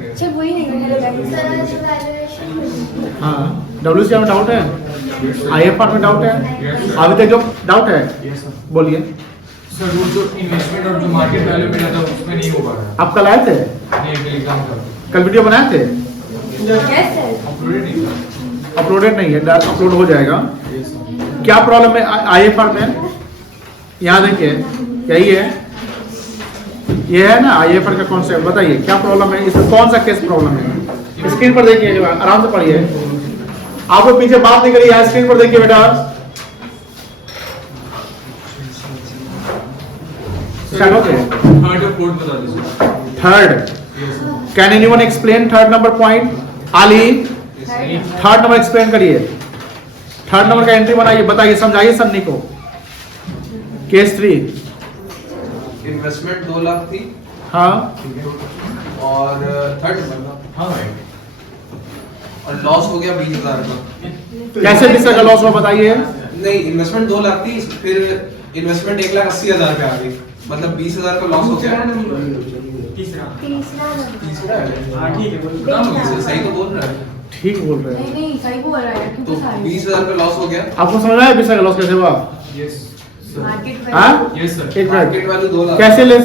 अच्छा वही निकलने लगा सर। हाँ WCR में डाउट है, IFR में डाउट है, अभी तक जो डाउट है बोलिए। सर वो जो इन्वेस्टमेंट और जो मार्केट वैल्यू मिला था उसमें नहीं हो पा रहा आप कल आए थे, नहीं टेलीग्राम पर कल वीडियो बनाए थे, यस सर। अपलोडेड नहीं था। अपलोडेड नहीं है, अपलोड हो जाएगा। Yes sir. क्या प्रॉब्लम है IFR में? यहाँ देखिए यही है, ये है ना IFR का कॉन्सेप्ट। बताइए क्या प्रॉब्लम है इसमें, कौन सा केस प्रॉब्लम है? स्क्रीन पर देखिए, आराम से पढ़िए, आपको पीछे बात नहीं करी है, स्क्रीन पर देखिए बेटा। थर्ड और फोर्थ बता दीजिए। Third, can anyone explain third number point? आली थर्ड नंबर एक्सप्लेन करिए, थर्ड नंबर का एंट्री बनाइए, बताइए, समझाइए सन्नी को। केस 3 इन्वेस्टमेंट 2 लाख थी हाँ, और थर्ड हाँ भाई। और लॉस हो गया 20,000 का। कैसे किसका का लॉस हुआ बताइए। नहीं, इन्वेस्टमेंट 2 लाख थी, फिर इन्वेस्टमेंट 1,80,000 पे आ गई, मतलब 20,000 का लॉस हो गया। तीसरा तीसरा है? हाँ ठीक है सही तो बोल रहा है। ठीक बोल रहे नहीं हैं, नहीं सही बोल रहा है तो क्योंकि सारी 20,000 का लॉस हो गया। आपको समझ आया बीस का लॉस कैसे हुआ? Yes sir. मार्केट हाँ? Yes sir. एक मार्केट मिनट, वैल्यू 2 लाख।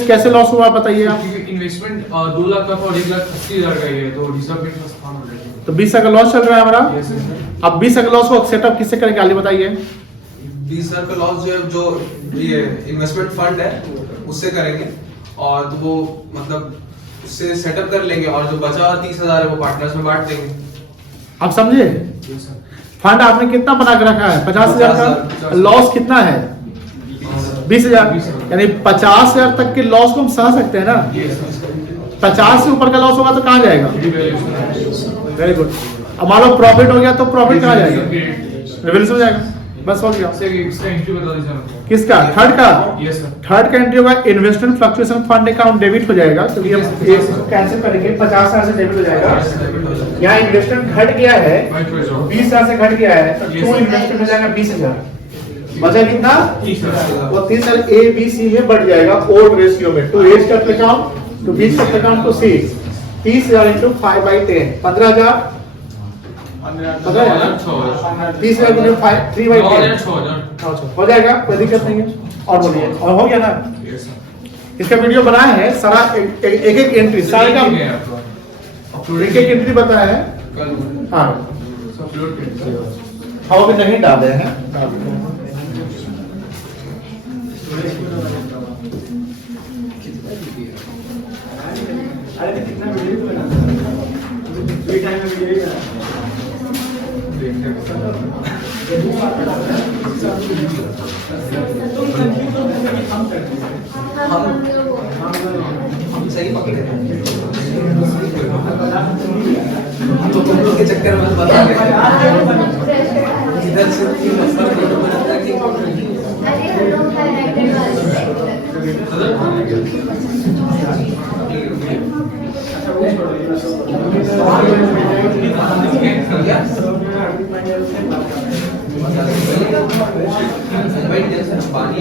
कैसे लॉस हुआ बताइए आप। क्योंकि इन्वेस्टमेंट 2 लाख का था और 1,80,000 का ही है तो डिसअपॉइंट का स्थान हो जाएगा। तो 20 का लॉस चल रहा है हमारा। Yes sir. अब 20 का लॉस को सेटअप किससे करेंगे आली बताइए। 20,000 का लॉस जो ये इन्वेस्टमेंट फंड है उससे करेंगे, और तो वो मतलब उससे सेटअप कर लेंगे, और जो बचा 30,000 है वो पार्टनर्स में बांट देंगे। आप समझे? Yes sir. फंड आपने कितना बना के रखा है? 50,000 का। 50,000 लॉस कितना है? 20,000, यानी 50,000 तक के लॉस को हम सह सकते हैं ना। 50 से ऊपर का लॉस होगा तो कहाँ जाएगा? Very good. अब मान लो प्रॉफिट हो गया तो प्रॉफिट कहाँ जाएगा? रिवल्यूशन हो जाएगा। बस हो गया। इसका एंट्री बता दीजिए हमको। किसका? थर्ड का। Yes sir. थर्ड का एंट्री होगा, investment fluctuation fund account debit हो जाएगा, क्योंकि हम इसको कैंसिल करेंगे, 50,000 से डेबिट हो जाएगा। यहाँ इन्वेस्टमेंट घट गया है, 20,000 से घट गया है, तो टू इन्वेस्टमेंट हो जाएगा 20,000। बचा कितना? 30,000। वो 30,000 ABC में बढ़ जाएगा ओल्ड रेशियो में, टू एज का अकाउंट टू बीच का account to C. 30,000 into 5/10 15,000। 30,000 into 3/10 हो जाएगा, कोई दिक्कत नहीं है। और बोलिए, और हो गया ना? Yes sir. इसका वीडियो बनाया है सारा, एक एंट्री सारे का एक एंट्री बताया है। हाँ हम अभी नहीं डाले हैं। हम सही पकड़े थे। तो तुम लोग के चक्कर में बता रहे इधर से 3 नंबर फोटो बनाता कि अरे हम लोग हाइलाइटेड वाले पानी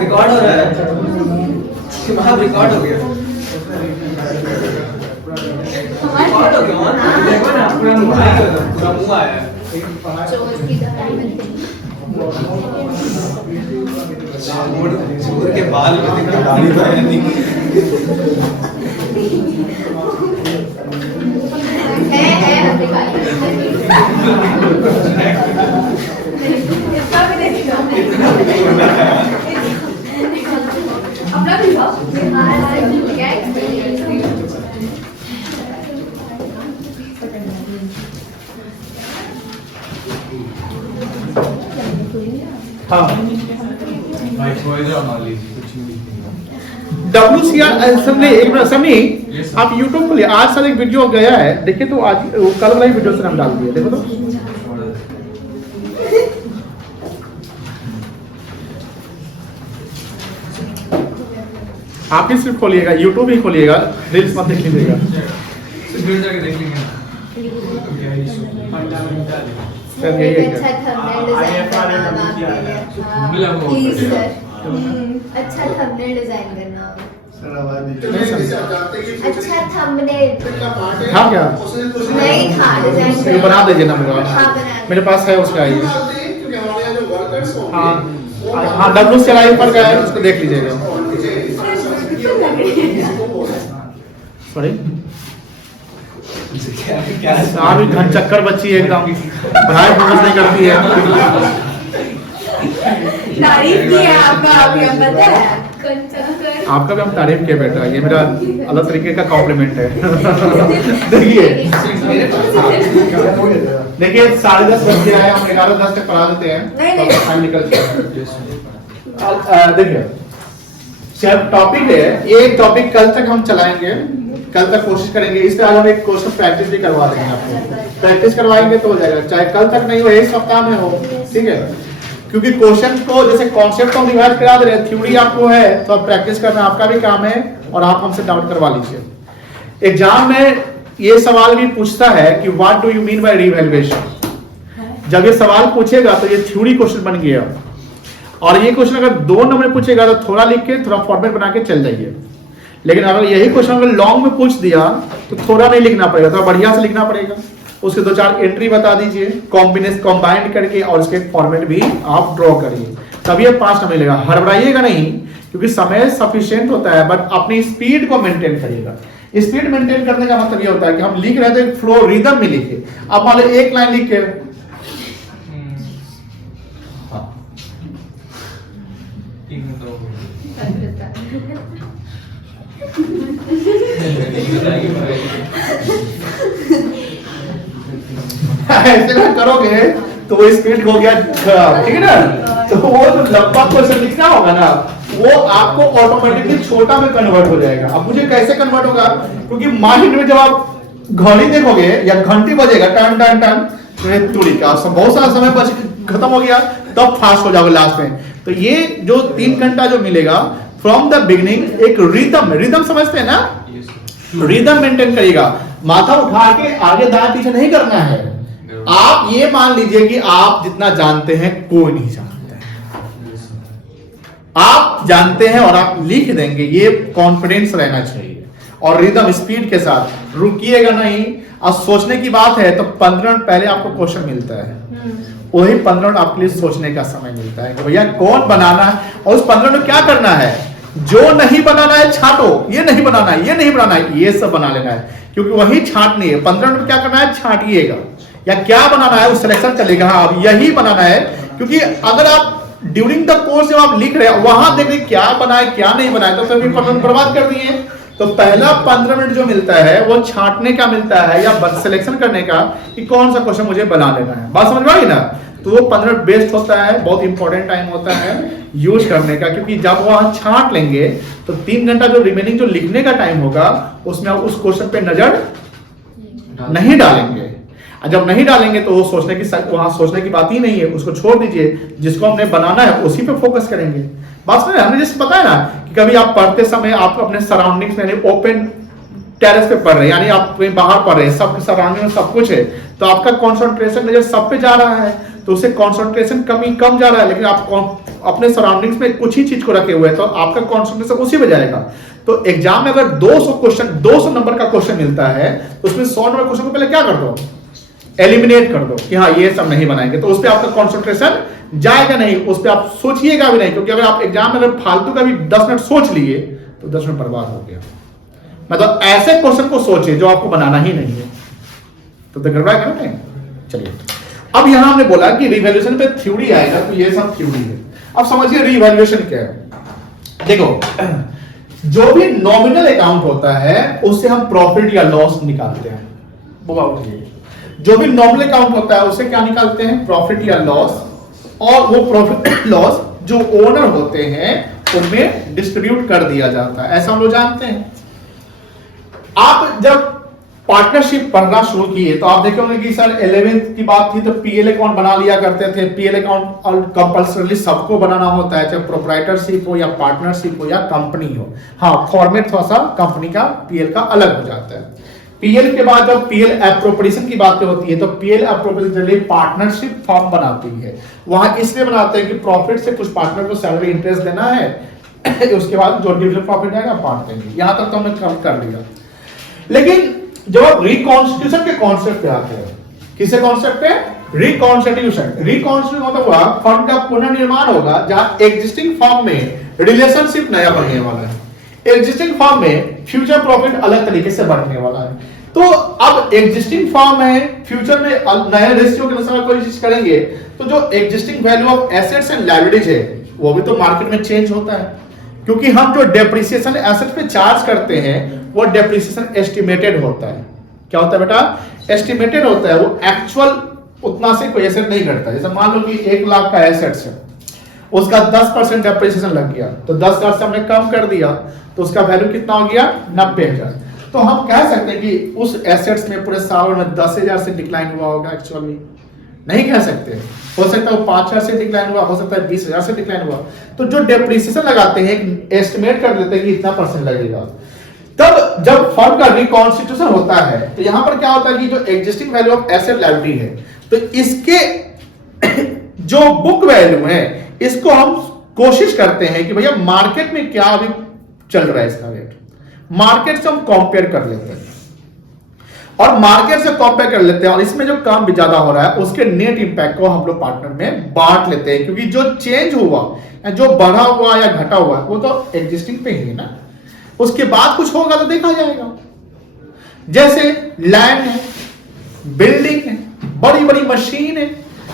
रिकॉर्ड हो रहा है, वहाँ रिकॉर्ड हो गया, रिकॉर्ड हो गया। देखो ना पूरा मुंह आया है। चोर के बाल में दिख दाढ़ी तो है नहीं। अपना भी लो। हाँ WCR सर एक मिनट सनी, आप YouTube खोलिए, आज सर एक वीडियो गया है, देखिए तो आज कल वाला वीडियो से हम डाल दिए, देखो तो। आप ही सिर्फ खोलिएगा, YouTube ही खोलिएगा, रील्स मत देख लीजिएगा। घर जाके देख लेंगे ना। क्या इशू? सर यही है अच्छा थंबनेल डिजाइन करना होगा आपके लिए। मिला हाँ, वो प्लीज कर सर। अच्छा थंबनेल डिजाइन करना होगा। अच्छा थंबनेल। हाँ क्या नहीं था डिजाइन ये बना दीजिए ना मुझे। हाँ बना मेरे पास है उसका आइए। हाँ हाँ WCLI पर का है, उसको देख लीजिएगा। सॉरी आप भी घन चक्कर बच्ची है एकदम, पढ़ाई फोकस नहीं करती है। तारीफ की है आपका, आपको पता है कंचक्कर। आपका भी हम तारीफ किए बेटा, ये मेरा अलग तरीके का कॉम्प्लीमेंट है। देखिए देखिए 10:30 बज गया है, हम 11:10 तक पढ़ा देते हैं। नहीं, नहीं। टाइम निकल गया। देखिए टॉपिक है, एक टॉपिक कल तक हम चलाएंगे, कल तक कोशिश करेंगे। इससे आज हम एक क्वेश्चन प्रैक्टिस भी करवा देंगे आपको। प्रैक्टिस करवाएंगे तो हो जाएगा, चाहे कल तक नहीं हो, एक सप्ताह में हो, ठीक है। क्योंकि क्वेश्चन को जैसे कॉन्सेप्ट हम रिवाइज करा दे रहे हैं, थ्योरी आपको है तो आप प्रैक्टिस करना आपका भी काम है, और आप हमसे डाउट करवा लीजिए। एग्जाम में ये सवाल भी पूछता है कि what do you mean by revaluation. जब ये सवाल पूछेगा तो ये थ्योरी क्वेश्चन बन गया, और ये क्वेश्चन अगर 2 नंबर में पूछेगा तो थोड़ा लिख के थोड़ा फॉर्मेट बना के चल जाइए। लेकिन अगर यही क्वेश्चन अगर लॉन्ग में पूछ दिया तो थोड़ा नहीं लिखना पड़ेगा, थोड़ा बढ़िया से लिखना पड़ेगा। उसके 2-4 एंट्री बता दीजिए कॉम्बिनेशन कंबाइंड करके, और उसके फॉर्मेट भी आप ड्रॉ करिए, तभी 5 नंबर मिलेगा। हड़बड़ाइएगा नहीं, क्योंकि समय सफिशिएंट होता है, बट अपनी स्पीड को मेंटेन करिएगा। स्पीड मेंटेन करने का मतलब ये होता है कि हम लिख रहे थे फ्लो रिदम में लिखे। अब मान लो एक लाइन लिख के ऐसे में करोगे तो वो स्पीड हो गया खराब, ठीक है ना। तो वो जो लंबा क्वेश्चन लिखना होगा ना, वो आपको ऑटोमेटिकली छोटा में कन्वर्ट हो जाएगा। अब मुझे कैसे कन्वर्ट होगा, क्योंकि माइंड में जब आप घड़ी देखोगे या घंटी बजेगा टन टन टन, तुड़ी का बहुत सारा समय बच खत्म हो गया, तब फास्ट हो जाओगे लास्ट में। तो ये जो 3 घंटा जो मिलेगा फ्रॉम द बिगिनिंग, एक रिदम समझते हैं ना, रिदम मेंटेन करिएगा। माथा उठा के आगे दाएं पीछे नहीं करना है। आप ये मान लीजिए कि आप जितना जानते हैं कोई नहीं जानता है, आप जानते हैं और आप लिख देंगे, ये कॉन्फिडेंस रहना चाहिए। और रिदम स्पीड के साथ रुकिएगा नहीं। अब सोचने की बात है तो 15 मिनट पहले आपको क्वेश्चन मिलता है, वही 15 मिनट आपके लिए सोचने का समय मिलता है कि भैया कौन बनाना है, और उस 15 मिनट क्या करना है। जो नहीं बनाना है छाटो, ये नहीं बनाना है, ये नहीं बनाना है, ये सब बना लेना है, क्योंकि वही छाटनी है। 15 मिनट क्या करना है, छाटिएगा, या क्या बनाना है उस सिलेक्शन चलेगा। हाँ अब यही बनाना है, क्योंकि अगर आप ड्यूरिंग द कोर्स जब आप लिख रहे हैं वहां देख रहे क्या बनाए क्या नहीं बनाए, तो फिर 15 मिनट बर्बाद कर दिए। तो पहला 15 मिनट जो मिलता है वो छाटने का मिलता है, या सिलेक्शन करने का कि कौन सा क्वेश्चन मुझे बना लेना है। बात समझ में आई ना। तो वो 15 मिनट बेस्ट होता है, बहुत इंपॉर्टेंट टाइम होता है यूज करने का, क्योंकि जब वहां छाट लेंगे तो 3 घंटा जो रिमेनिंग जो लिखने का टाइम होगा उसमें आप उस क्वेश्चन पे नजर नहीं डालेंगे। जब नहीं डालेंगे तो वो सोचने की वहां सोचने की बात ही नहीं है, उसको छोड़ दीजिए। जिसको हमने बनाना है उसी पे फोकस करेंगे। बात समझ, हमें जैसे पता है ना कि कभी आप पढ़ते समय आप अपने सराउंडिंग्स में ओपन टेरेस पे पढ़ रहे हैं, यानी आप कहीं बाहर पढ़ रहे हैं, सब सराउंडिंग में सब कुछ है, तो आपका कंसंट्रेशन नजर सब पे जा रहा है, तो उससे कंसंट्रेशन कम जा रहा है। लेकिन आप अपने सराउंडिंग्स में कुछ ही चीज को रखे हुए हैं तो आपका कंसंट्रेशन उसी पे जाएगा। तो एग्जाम में अगर 200 नंबर का क्वेश्चन मिलता है तो उसमें 100 नंबर क्वेश्चन को पहले क्या कर दो, एलिमिनेट कर दो कि हाँ ये सब नहीं बनाएंगे, तो उस पर आपका कंसंट्रेशन जाएगा नहीं, उस पर आप सोचिएगा भी नहीं। क्योंकि अगर आप एग्जाम में अगर फालतू का भी 10 मिनट सोच लिए तो 10 मिनट बर्बाद हो गया। मतलब ऐसे क्वेश्चन को सोचिए जो आपको बनाना ही नहीं है, तो गड़बड़ा करना है। चलिए अब यहां हमने बोला कि रिवैल्यूएशन पे थ्योरी आएगा, तो ये सब थ्योरी है। अब समझिए रिवैल्यूएशन क्या है। देखो जो भी नॉमिनल अकाउंट होता है उससे हम प्रॉफिट या लॉस निकालते हैं। जो भी नॉमिनल अकाउंट होता है उससे क्या निकालते हैं, प्रॉफिट या लॉस। और वो प्रॉफिट लॉस जो ओनर होते हैं उनमें डिस्ट्रीब्यूट कर दिया जाता है, ऐसा हम लोग जानते हैं। आप जब पार्टनरशिप पढ़ना शुरू किए तो आप देखे होंगे कि सर 11th की बात थी तो पीएल अकाउंट बना लिया करते थे। पीएल अकाउंट कंपल्सरी सबको बनाना होता है, चाहे प्रोप्राइटरशिप हो या पार्टनरशिप हो या कंपनी हो। हाँ फॉर्मेट थोड़ा सा कंपनी का पीएल का अलग हो जाता है। पीएल के बाद जब पीएल एप्रोप्रिएशन की बात होती है तो पीएल एप्रोप्रिएशन पार्टनरशिप फॉर्म बनाती है। वहां इसलिए बनाते हैं कि प्रॉफिट से कुछ पार्टनर को सैलरी इंटरेस्ट देना है उसके बाद जो डिविडेंड प्रॉफिट आएगा बांट देंगे। यहां तक तो हमने कम कर दिया। लेकिन जब आप रिकॉन्स्टिट्यूशन के कॉन्सेप्ट पे आते हैं, किसे कॉन्सेप्ट पे? रिकॉन्स्टिट्यूशन। रिकॉन्स्टिट्यूशन मतलब हुआ फर्म का पुनर्निर्माण होगा जहां एग्जिस्टिंग फर्म में रिलेशनशिप नया बनने वाला है, एग्जिस्टिंग फर्म में फ्यूचर प्रॉफिट अलग तरीके से बढ़ने वाला है। तो अब एग्जिस्टिंग फर्म है, फ्यूचर में नए रेशियो के अनुसार कोशिश करेंगे तो जो existing value of assets and liabilities है वो भी तो मार्केट में चेंज होता है, क्योंकि हम जो डेप्रिसिएशन एसेट पे चार्ज करते हैं वो डेप्रिसिएशन एस्टिमेटेड होता है। क्या होता है बेटा? एस्टिमेटेड होता है, वो एक्चुअल उतना से कोई एसेट नहीं करता। जैसे मान लो कि 1 लाख का एसेट्स है, उसका 10% डेप्रिसिएशन लग गया तो 10,000 से हमने कम कर दिया तो उसका वैल्यू कितना हो गया? 90,000। तो हम कह सकते हैं कि उस एसेट्स में पूरे साल में 10,000 से डिक्लाइन हुआ होगा? एक्चुअली नहीं कह सकते। हो सकता है वो 5,000 से डिक्लाइन हुआ, हो सकता है 20,000 से डिक्लाइन हुआ। तो जो डेप्रिसिएशन लगाते हैं एस्टिमेट कर देते हैं कि इतना परसेंट लगेगा। तब जब फर्म का रिकॉन्स्टिट्यूशन होता है तो यहां पर क्या होता है कि जो existing value of asset liability है तो इसके जो बुक वैल्यू है इसको हम कोशिश करते हैं कि भैया मार्केट में क्या अभी चल रहा है इसका रेट, मार्केट से हम कंपेयर कर लेते हैं और मार्केट से कंपेयर कर लेते हैं और इसमें जो काम भी ज्यादा हो रहा है उसके नेट इंपैक्ट को हम लोग पार्टनर में बांट लेते हैं, क्योंकि जो चेंज हुआ जो बढ़ा हुआ या घटा हुआ वो तो एग्जिस्टिंग पे ही है ना, उसके बाद कुछ होगा तो देखा जाएगा। जैसे लैंड है, बिल्डिंग है, बड़ी बड़ी मशीन है,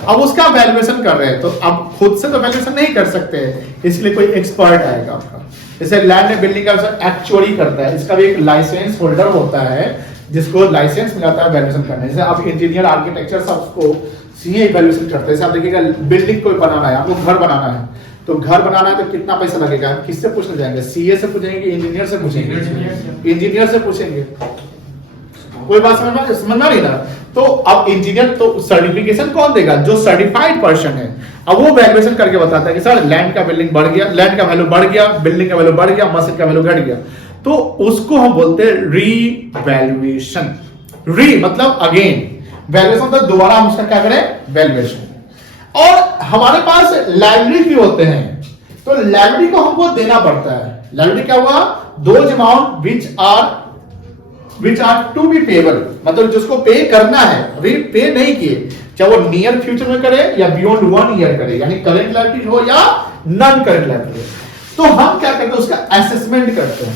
अब उसका वैल्यूएशन कर रहे हैं तो अब खुद से तो वैल्यूएशन नहीं कर सकते हैं, इसलिए कोई एक्सपर्ट आएगा आपका। जैसे लैंड है, बिल्डिंग का एक्चुअली करता है, इसका भी एक लाइसेंस होल्डर होता है जिसको लाइसेंस मिलाता है वैल्यूएशन करने। जैसे आप इंजीनियर आर्किटेक्चर सबको सीए वैल्यूएशन करते हैं। जैसे आप देखिएगा बिल्डिंग कोई बनाना है, आपको घर बनाना है तो घर बनाना है तो कितना पैसा लगेगा, किससे पूछने जाएंगे? सीए से पूछेंगे कि इंजीनियर से पूछेंगे? इंजीनियर से पूछेंगे। कोई बात समझना नहीं ना? तो अब इंजीनियर तो सर्टिफिकेशन कौन देगा? जो सर्टिफाइड पर्सन है। अब वो वैल्यूएशन करके बताता है कि सर लैंड का बिल्डिंग बढ़ गया, लैंड का वैल्यू बढ़ गया, बिल्डिंग का वैल्यू बढ़ गया, मशीन का वैल्यू घट गया, तो उसको हम बोलते हैं रीवैल्यूएशन। री मतलब अगेन, वैल्यूएशन मतलब दोबारा हम उसका क्या करें? वैल्यूएशन। और हमारे पास लायबिलिटी भी होते हैं तो लायबिलिटी को हमको देना पड़ता है। लायबिलिटी क्या हुआ? Those amount which are to be payable, मतलब जिसको पे करना है, अभी पे नहीं किए, चाहे वो नियर फ्यूचर में करे या बियॉन्ड 1 ईयर करे, यानी करंट लायबिलिटी हो या नॉन करंट लायबिलिटी। तो हम क्या करते हैं? उसका असेसमेंट करते हैं।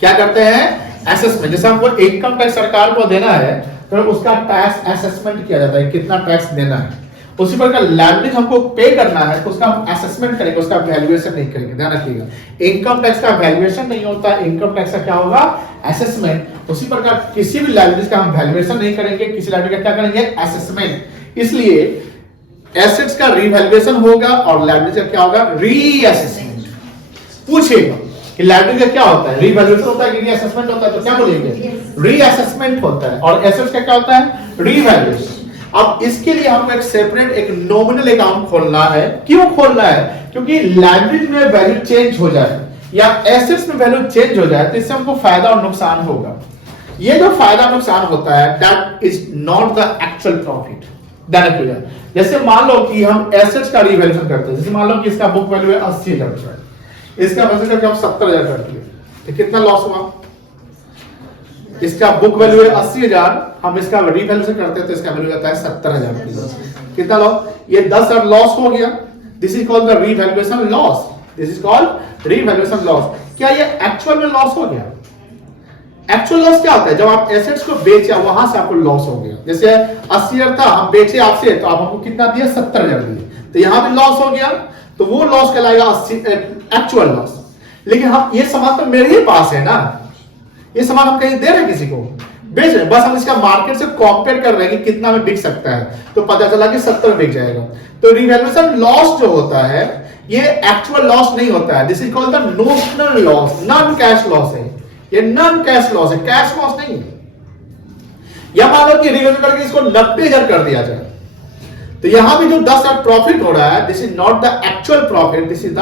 क्या करते हैं? असेसमेंट। जैसे हमको इनकम टैक्स सरकार को देना है तो उसका टैक्स असेसमेंट किया जाता है, कितना टैक्स देना है। उसी प्रकार लायबिलिटी हमको पे करना है तो उसका हम असेसमेंट करेंगे, उसका वैल्यूएशन नहीं करेंगे। ध्यान रखिएगा, इनकम टैक्स का वैल्यूएशन नहीं होता, इनकम टैक्स का क्या होगा? असेसमेंट। उसी प्रकार किसी भी लायबिलिटी का हम वैल्यूएशन नहीं करेंगे, किसी लायबिलिटी का क्या करेंगे? असेसमेंट। इसलिए एसेट्स का रीवैल्यूएशन होगा और लायबिलिटी का क्या होगा? रीअसेसमेंट। पूछेगा कि लायबिलिटी का क्या होता है? रीवैल्यूएशन होता है कि रीअसेसमेंट होता है? तो क्या बोलेंगे? रीअसेसमेंट होता है। और एसेट्स का क्या होता है? रीवैल्यूएशन। अब इसके लिए हमको एक सेपरेट एक नॉमिनल अकाउंट खोलना है। क्यों खोलना है? क्योंकि लायबिलिटी में वैल्यू चेंज हो जाए या एसेट्स में वैल्यू चेंज हो जाए तो इससे हमको फायदा और नुकसान होगा। ये जो फायदा नुकसान होता है that is not the actual profit. ध्यान रखिएगा। जैसे मान लो कि हम एसेट्स का रीवैल्यूएशन करते हैं, जैसे मान लो कि इसका बुक वैल्यू है 80,000, इसका वैल्यू करके हम 70,000 कर दिए तो कितना लॉस हुआ? इसका बुक वैल्यू है 80,000, हम इसका रीवैल्यूएशन करते हैं तो इसका वैल्यू आता है 70,000। कितना लॉस? ये 10,000 लॉस हो गया। This is called the revaluation loss. This is called revaluation loss. क्या ये एक्चुअल में लॉस हो गया? एक्चुअल लॉस क्या होता है? जब आप एसेट्स को बेचे वहां से आपको लॉस हो गया। जैसे 80,000 था, हम बेचे आपसे तो आप हमको कितना दिए? 70,000 दिए, तो यहां भी लॉस हो गया, तो वो लॉस कहलाएगा एक्चुअल लॉस। लेकिन हम ये सामान तो मेरे ही पास है ना, ये सामान हम कहीं दे रहे हैं किसी को? बेच रहे, बस हम इसका मार्केट से कंपेयर कर रहे हैं कि कितना में बिक सकता है, तो पता चला कि 70 में बिक जाएगा। तो रीवैल्यूएशन लॉस जो होता है ये एक्चुअल लॉस नहीं होता है। This is called the notional loss, non cash loss है। ये नॉन कैश लॉस है, कैश लॉस नहीं है। या मान लो कि रीवैल्यू करके इसको 90,000 कर दिया जाए तो यहां भी जो 10,000 प्रॉफिट हो रहा है this is not the actual profit, this is the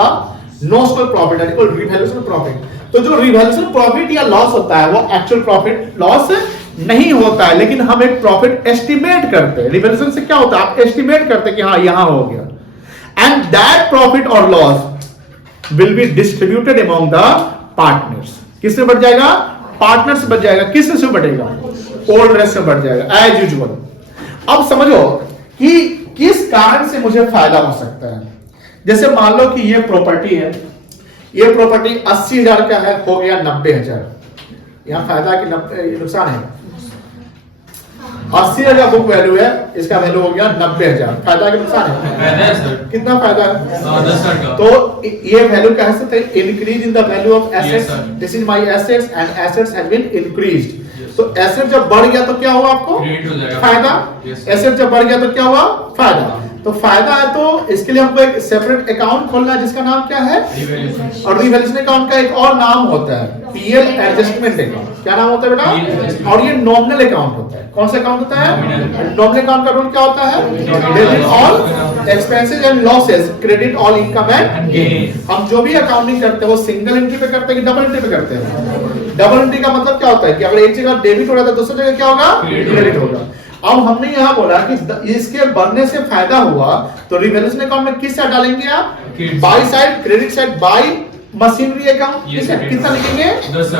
notional profit, that is called revaluation profit. तो जो रिवैल्यूएशन प्रॉफिट या लॉस होता है वो एक्चुअल प्रॉफिट लॉस नहीं होता है, लेकिन हम एक प्रॉफिट एस्टिमेट करते हैं। रिवैल्यूएशन से क्या होता है, आप एस्टिमेट करते हैं कि हाँ यहां हो गया, एंड दैट प्रॉफिट और loss will be distributed among the partners. किससे बढ़ जाएगा, पार्टनर से बढ़ जाएगा। किससे बढ़ेगा, ओल्ड रेस्ट से बढ़ जाएगा एज यूजुअल। अब समझो कि किस कारण से मुझे फायदा हो सकता है। जैसे मान लो कि ये प्रॉपर्टी है, ये प्रॉपर्टी 80,000 का है, हो गया 90,000। यहां फायदा कि नुकसान है? 80,000 बुक वैल्यू है, इसका वैल्यू हो गया 90,000। फायदा कि नुकसान है? फायदा है सर। कितना फायदा है? 10,000 का। तो ये वैल्यू कह सकते हैं increase in the value of assets. sir. This is my assets and assets have been increased. तो एसेट जब बढ़ गया तो क्या हुआ आपको? Create हो जाएगा। फायदा। Yes, sir. एसेट जब बढ़ गया तो क्या हुआ? फायदा। तो फायदा है तो इसके लिए हमको एक सेपरेट अकाउंट खोलना है जिसका नाम क्या है? Revaluation। और रिवैल्यूएशन अकाउंट का एक और नाम होता है पीएल एडजस्टमेंट अकाउंट। क्या नाम होता है PL बेटा? adjustment। और ये नॉमिनल अकाउंट होता है। कौन सा अकाउंट होता है? Nominal। नॉमिनल अकाउंट का रूल क्या होता है? Debit all expenses and losses, credit all income and gain. हम जो भी अकाउंटिंग करते हैं वो सिंगल एंट्री पे करते हैं कि डबल एंट्री पे करते हैं? डबल एंट्री का मतलब क्या होता है कि अगर एक जगह डेबिट हो रहा था दूसरी जगह क्या होगा? क्रेडिट होगा। अब हमने यहाँ बोला कि इसके बढ़ने से फायदा हुआ तो रिवैल्यूएशन अकाउंट में किस साइड डालेंगे आप? By side, credit side, by machinery account. कितना लिखेंगे?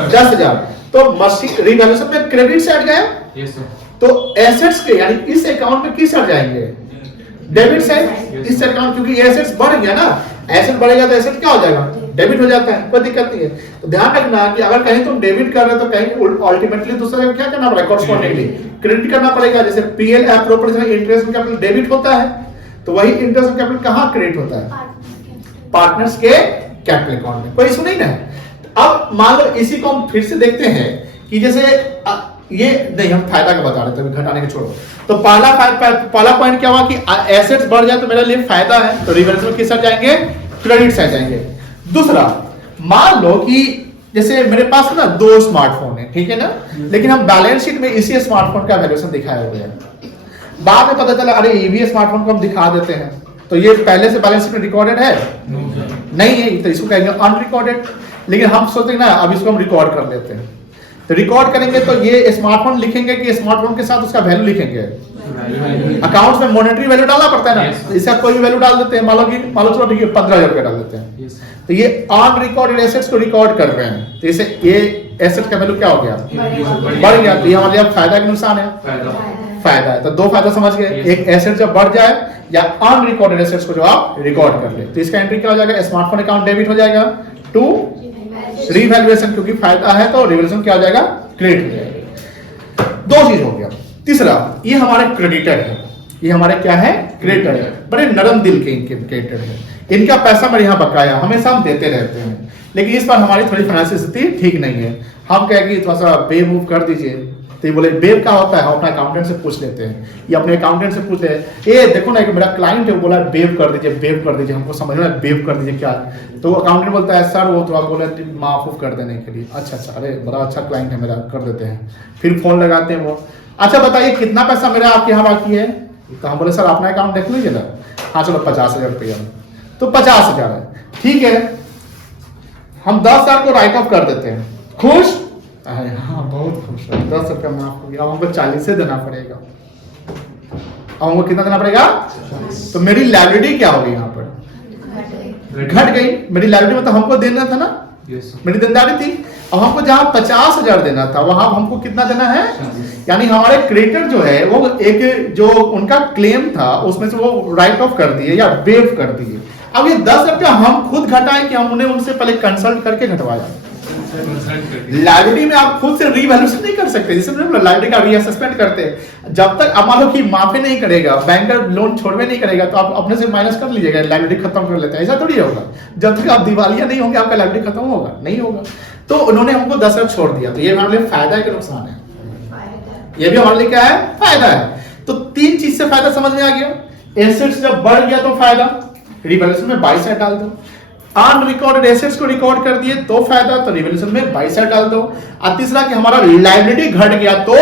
10,000। तो मशीन रिवैल्यूएशन में क्रेडिट साइड गए, यस सर। तो एसेट्स के यानी इस अकाउंट में किस साइड जाएंगे? Debit side. इस अकाउंट क्योंकि एसेट्स बढ़ गया ना, एसेट बढ़ेगा तो एसेट क्या हो जाएगा? डेबिट हो जाता है, कोई दिक्कत नहीं है। तो ध्यान रखना कि अगर कहीं तुम डेबिट कर रहे हो तो कहीं अल्टीमेटली दूसरा जगह क्या करना पड़ेगा? कॉरस्पॉन्डिंगली क्रेडिट करना पड़ेगा। जैसे PL appropriation interest capital debit होता है, तो वही इंटरेस्ट कैपिटल कहां क्रेडिट होता है? पार्टनर्स के कैपिटल अकाउंट में। कोई इशू नहीं ना। अब मान लो इसी को हम फिर से देखते हैं कि जैसे ये नहीं, हम फायदा का बता रहे थे, घटाने के छोड़ो। तो पहला पॉइंट क्या हुआ कि एसेट्स बढ़ जाए तो मेरे लिए फायदा है, तो रिवैल्यूएशन किस साइड जाएंगे? क्रेडिट साइड जाएंगे। दूसरा, मान लो कि जैसे मेरे पास ना 2 स्मार्टफोन है, ठीक है ना, लेकिन हम बैलेंस शीट में इसी स्मार्टफोन का वैल्यूएशन दिखाया हुआ है। बाद में पता चला अरे ये भी स्मार्टफोन को हम दिखा देते हैं, तो ये पहले से बैलेंस शीट में रिकॉर्डेड है? नहीं है, तो इसको कहेंगे अनरिकॉर्डेड। लेकिन हम सोचते हैं ना अब इसको हम रिकॉर्ड कर लेते हैं। तो रिकॉर्ड करेंगे तो ये स्मार्टफोन लिखेंगे कि स्मार्टफोन के साथ उसका वैल्यू लिखेंगे। अकाउंट्स में मॉनेटरी वैल्यू डालना पड़ता है ना, yes, इसका कोई भी वैल्यू डाल देते हैं। मान लो चलो ठीक है 15,000 रुपया डाल देते हैं। yes, तो ये अनरिकॉर्डेड एसेट्स को रिकॉर्ड कर रहे हैं, तो इसे ये एसेट का वैल्यू क्या हो गया? बढ़ गया। तो ये हमारे लिए फायदा के नुकसान है? फायदा है। तो 2 फायदा समझ गए। yes, एक एसेट जब बढ़ जाए या अनरिकॉर्डेड एसेट्स को जो आप रिकॉर्ड कर ले, तो इसका एंट्री क्या हो जाएगा? स्मार्टफोन अकाउंट डेबिट हो जाएगा टू रिवैल्यूएशन, क्योंकि फायदा है तो रिवैल्यूएशन क्या हो जाएगा? क्रेडिट हो जाएगा। 2 चीज हो गया। तीसरा, ये हमारे क्रेडिटर है। ये हमारे क्या है? क्रेडिटर है। बड़े नरम दिल के इनके क्रेडिटर है। इनका पैसा मेरे यहाँ बकाया, हमेशा हम देते रहते हैं, लेकिन इस बार हमारी थोड़ी फाइनेंशियल स्थिति ठीक नहीं है। हम कहें कि थोड़ा सा पे मूव कर दीजिए, तो ये बोले बेव क्या होता है? हम अपना अकाउंटेंट से पूछ लेते हैं, ये अपने अकाउंटेंट से पूछते हैं, ये देखो ना एक मेरा क्लाइंट है, बोला बेव कर दीजिए, बेव कर दीजिए, हमको समझ में बेव कर दीजिए क्या। तो अकाउंटेंट बोलता है सर वो थोड़ा बोला माफ कर देने के लिए। अच्छा, अरे बड़ा अच्छा क्लाइंट है मेरा, कर देते हैं। फिर फोन लगाते हैं वो, अच्छा बताइए कितना पैसा मेरा आपके यहाँ बाकी है? तो हम बोले सर अपना अकाउंट देख लीजिए ना। हाँ चलो 50,000 रुपया, तो 50,000 है, ठीक है। हम 10,000 को राइट ऑफ कर देते हैं, खुश? हाँ बहुत खुश है, 10 रुपया माफ हो गया। अब हमको 40 से देना पड़ेगा। अब हमको कितना देना पड़ेगा? तो मेरी लायबिलिटी क्या होगी यहाँ पर? घट गई। मेरी लायबिलिटी मतलब हमको देना था ना, मेरी देनदारी थी। अब हमको जहाँ 50,000 देना था वहां हमको कितना देना है? यानी हमारे क्रेडिटर जो है वो एक जो उनका क्लेम था उसमें से वो राइट ऑफ कर दिए या वेव कर दिए। अब ये 10 रुपया हम खुद घटाएं कि हमने उनसे पहले कंसल्ट करके घटवाया? लाइब्रेरी में आप खुद से रीवैल्यूएशन नहीं कर सकते, जैसे लाइब्रेरी का रीअसेसमेंट करते हैं। जब तक अब मान लो कि माफी नहीं करेगा, बैंकर लोन छोड़वे नहीं करेगा, तो आप अपने से माइनस कर लीजिएगा, लाइब्रेरी खत्म कर लेते हैं, ऐसा थोड़ी होगा। जब तक आप दिवालिया नहीं होंगे आपका लाइब्रेरी खत्म होगा नहीं होगा। तो उन्होंने हमको 10 रुपये छोड़ दिया, तो ये हमारे लिए फायदा है कि नुकसान है? ये भी हमारे लिए क्या है? फायदा है। तो 3 चीज से फायदा समझ में आ गया। एसेट्स जब बढ़ गया तो फायदा, रिवैल्यूएशन में बाई साइड डाल दो। अनरिकॉर्डेड एसेट्स को रिकॉर्ड कर दिए तो फायदा, तो रिवैल्यूएशन में बाई साइड डाल दो। और तीसरा कि हमारा लायबिलिटी घट गया तो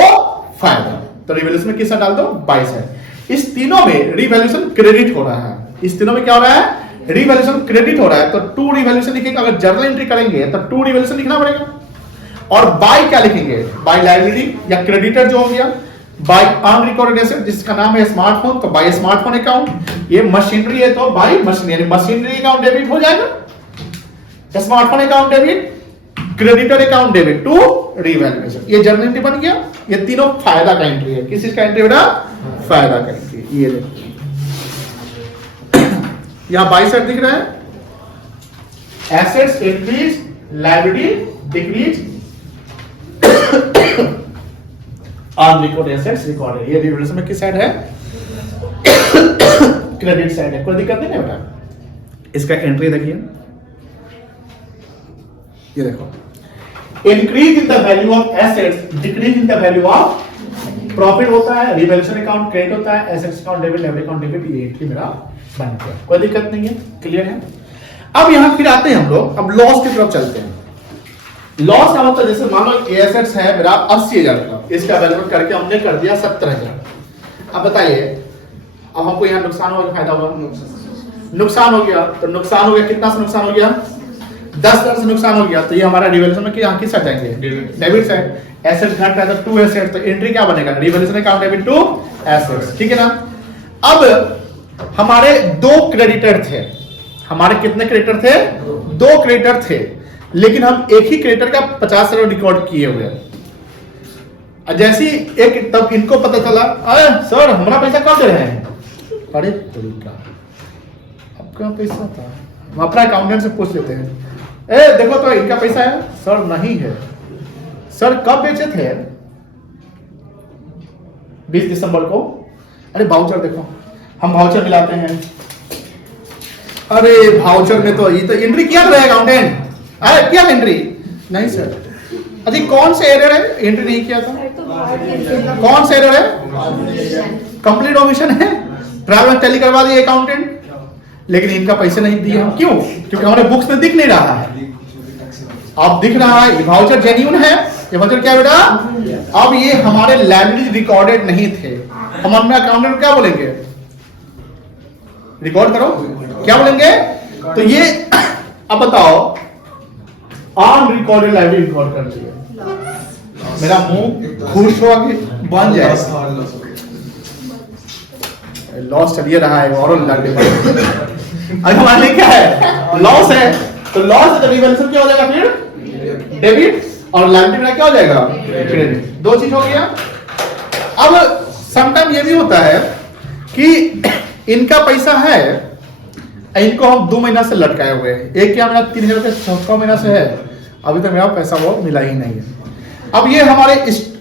फायदा, तो रिवैल्यूएशन में किस साइड डाल दो? By side. इस तीनों में रिवैल्यूएशन क्रेडिट हो रहा है। इस तीनों में क्या हो रहा है? रिवैल्यूएशन क्रेडिट हो रहा है। तो टू रिवैल्यूएशन लिखेंगे, अगर जर्नल एंट्री करेंगे तो टू रिवैल्यूएशन लिखना पड़ेगा। और बाय क्या लिखेंगे, बाय लायबिलिटी या क्रेडिटर जो हो गया, बाय अनरिकॉर्डेड एसेट जिसका नाम है स्मार्टफोन, तो बाय स्मार्टफोन अकाउंट, ये मशीनरी है तो बाय मशीनरी, यानी मशीनरी अकाउंट डेबिट हो जाएगा, smartphone account debit, creditor account debit to revaluation. ये जर्नल एंट्री बन गया। ये तीनों फायदा का एंट्री है। किस चीज का एंट्री बेटा, फायदा का एंट्री। ये देखिए यहां बाई साइड दिख रहा है, assets increase, liability decrease, unrecorded assets recorded. ये रिवैल्यूएशन में किस साइड है, क्रेडिट साइड है। कोई दिक्कत नहीं है बेटा। इसका एंट्री देखिए, ये देखो, increase in the value of assets, decrease in the value of profit होता है, रिवैल्यूएशन अकाउंट क्रेडिट होता है, assets account debit, liability account debit. ये एंट्री मेरा बन गया, कोई दिक्कत नहीं है, क्लियर है। अब यहां फिर आते हैं हम लोग, अब लॉस की तरफ चलते हैं। लॉस का मतलब जैसे मान लो एसेट्स है मेरा 80,000 का, इसका वैल्यूएट करके हमने कर दिया 70,000। अब बताइए, अब हमको यहां नुकसान हुआ कि फायदा हुआ, नुकसान हो गया। तो नुकसान हो गया, कितना से नुकसान हो गया, 10,000 से नुकसान हो गया। तो ये हमारा रिवैल्यूएशन में यहां किस साइड जाएंगे, डेबिट साइड। एसेट घट रहा है तो टू एसेट, तो एंट्री क्या बनेगा, revaluation account debit to assets, ठीक है ना। अब हमारे दो क्रेडिटर थे, हमारे कितने क्रेडिटर थे, दो क्रेडिटर थे, लेकिन हम एक ही क्रेडिटर का 50,000 रिकॉर्ड किए हुए हैं। जैसी एक, तब इनको पता चला, अरे सर हमारा पैसा कब दे रहे हैं, अरे तरीका आपका पैसा था, हम अपना अकाउंटेंट से पूछ लेते हैं, ए देखो तो इनका पैसा है, सर नहीं है, सर कब बेचे थे, 20 दिसंबर को, अरे वाउचर देखो, हम वाउचर मिलाते हैं, अरे वाउचर में तो ये तो एंट्री किया था अकाउंटेंट, अरे किया एंट्री नहीं सर, अरे कौन से एरर है, एंट्री नहीं किया था, कौन से एरर है, कंप्लीट ओमिशन है, ट्रैवल टैली करवा दिए अकाउंटेंट, लेकिन इनका पैसे नहीं दिए हम, क्यों, क्योंकि हमारे बुक्स में दिख नहीं रहा है। अब दिख रहा है, वाउचर जेन्युइन है, ये वाउचर क्या बेटा, अब ये हमारे लायबिलिटी रिकॉर्डेड नहीं थे, हम अपने अकाउंटेंट क्या बोलेंगे, रिकॉर्ड करो, क्या बोलेंगे, तो ये अब बताओ, अनरिकॉर्डेड लायबिलिटी रिकॉर्ड कर दिया, मेरा मुंह खुश हो के बन जाए, लॉस चलिए रहा है और लायबिलिटी अब हमारे लिए क्या है, लॉस है, तो लॉस है तो रिवैल्यूएशन क्या हो जाएगा, फिर डेबिट, और लायबिलिटी में क्या हो जाएगा, क्रेडिट। दो चीज हो गया। अब समटाइम ये भी होता है कि इनका पैसा है, इनको हम 2 महीना से लटकाए हुए हैं, एक क्या मेरा 3,000 रुपये 6 महीना से है, अभी तक मेरा पैसा वो मिला ही नहीं है। अब ये हमारे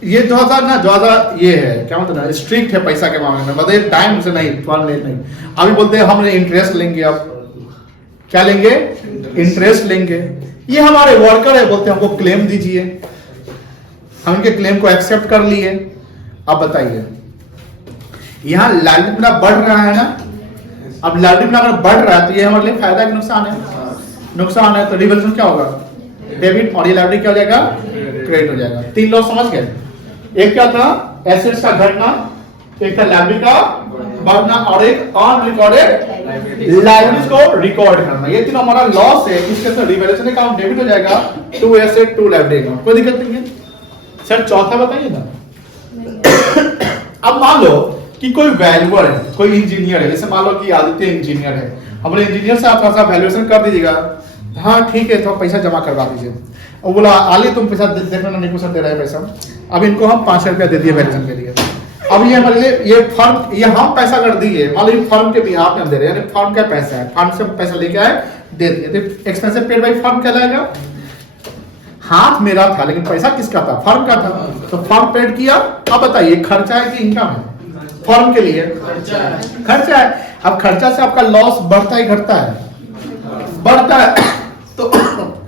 ये जो ज्यादा ये है क्या मतलब ना, स्ट्रिक्ट है पैसा के मामले में, मतलब टाइम से नहीं, फल नहीं, अभी बोलते हैं हमने इंटरेस्ट लेंगे, अब क्या लेंगे, इंटरेस्ट लेंगे। ये हमारे वर्कर है, बोलते हैं हमको क्लेम दीजिए, हम इनके क्लेम को एक्सेप्ट कर लिए। अब बताइए, यहाँ लायबिलिटी मेरा बढ़ रहा है ना, अब लायबिलिटी अगर बढ़ रहा है तो ये हमारे लिए फायदा कि नुकसान है, नुकसान है, तो रिवैल्यूएशन क्या होगा, डेबिट, और ये लायबिलिटी क्या हो जाएगा, क्रेडिट हो जाएगा। 3 लॉस समझ गए, एक क्या था, एसेट्स का घटना, एक था लायबिलिटी का बढ़ना, और एक अनरिकॉर्डेड लायबिलिटीज को रिकॉर्ड करना। ये तीनों हमारा लॉस है, इसके साथ रिवैल्यूएशन अकाउंट डेबिट हो जाएगा, to asset to liability account, कोई दिक्कत नहीं है। सर चौथा बताइए ना। अब मान लो कि कोई वैल्यूअर है, कोई इंजीनियर है, जैसे मान लो कि आदित्य इंजीनियर है, हमारे इंजीनियर से आप थोड़ा सा वैल्यूएशन कर दीजिएगा, हाँ ठीक है, तो पैसा जमा करवा दीजिए। और बोला आली तुम पैसा देखना नहीं, कुछ दे रहा है पैसा, अब इनको हम 5,000 रुपया दे दिए वैल्यूएशन के लिए। अब ये हमारे लिए ये फर्म, ये हम पैसा कर दिए, मान लो फर्म के बिहाफ में हम दे रहे हैं, यानी फर्म का पैसा है, फर्म से पैसा लेके आए दे दिए, तो एक्सपेंसिव पेड बाय फर्म कहलाएगा। हाथ मेरा था लेकिन पैसा किसका था, फर्म का था, तो फर्म पेड किया। अब बताइए खर्चा है कि इनकम है, फर्म के लिए खर्चा है। अब खर्चा से आपका लॉस बढ़ता ही घटता है, बढ़ता है, तो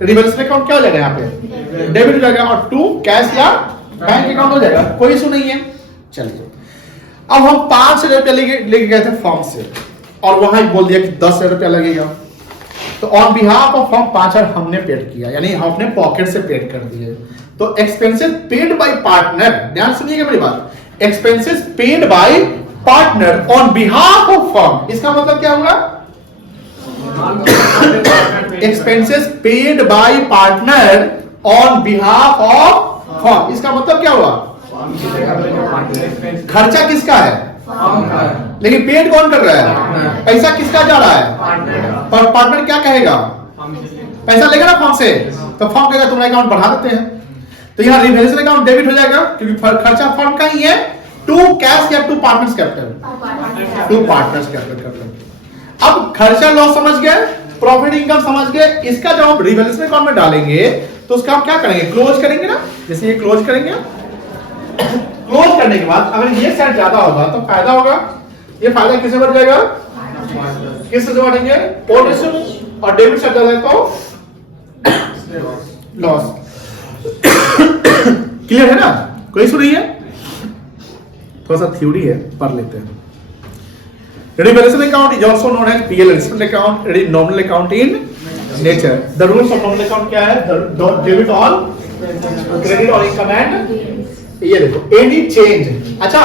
रिवैल्यूएशन अकाउंट क्या हो जाएगा, यहाँ पे डेबिट हो जाएगा, और टू कैश या बैंक अकाउंट हो जाएगा, कोई इशू नहीं है। चलिए अब हम 5,000 रुपया लेके गए थे फर्म से, और वहां ही बोल दिया कि 10,000 रुपया लगेगा, तो ऑन बिहाफ ऑफ फर्म 5,000 हमने पेड किया, यानी हम अपने पॉकेट से पेड कर दिए। तो एक्सपेंसेस पेड बाय पार्टनर, ध्यान सुनिएगा मेरी बात, expenses paid by partner on behalf of firm, इसका मतलब क्या होगा, expenses paid by partner on behalf of firm. इसका मतलब क्या हुआ? खर्चा किसका है? लेकिन पेड कौन कर रहा है? पैसा किसका जा रहा है? पर पार्टनर क्या कहेगा? पैसा लेगा ना फर्म से, तो फर्म कहेगा तुम्हारा अकाउंट बढ़ा देते हैं, तो यहाँ रिवैल्यूएशन अकाउंट डेबिट हो जाएगा, क्योंकि खर्चा फर्म का ही है टू कैश या to partners capital, to partners capital. अब खर्चा लॉस समझ गए, प्रॉफिट इनकम समझ गए, इसका जब हम रिवैल्यूएशन अकाउंट में डालेंगे तो उसका हम क्या करेंगे? क्लोज करेंगे ना, जैसे ये क्लोज करेंगे। क्लोज करने के बाद अगर ये साइड ज्यादा होगा तो फायदा होगा, ये फायदा किससे बढ़ जाएगा? किससे से बढ़ेंगे? ओल्ड रेशियो में। और डेबिट साइड ज्यादा है तो लॉस। क्लियर है ना? कोई इशू नहीं है? थोड़ा सा थ्योरी है, पढ़ लेते हैं। Revaluation account is also known as PL adjustment account. It is nominal account in nature. The rules of nominal account क्या है? Debit all, credit all income and ये देखो any change। अच्छा,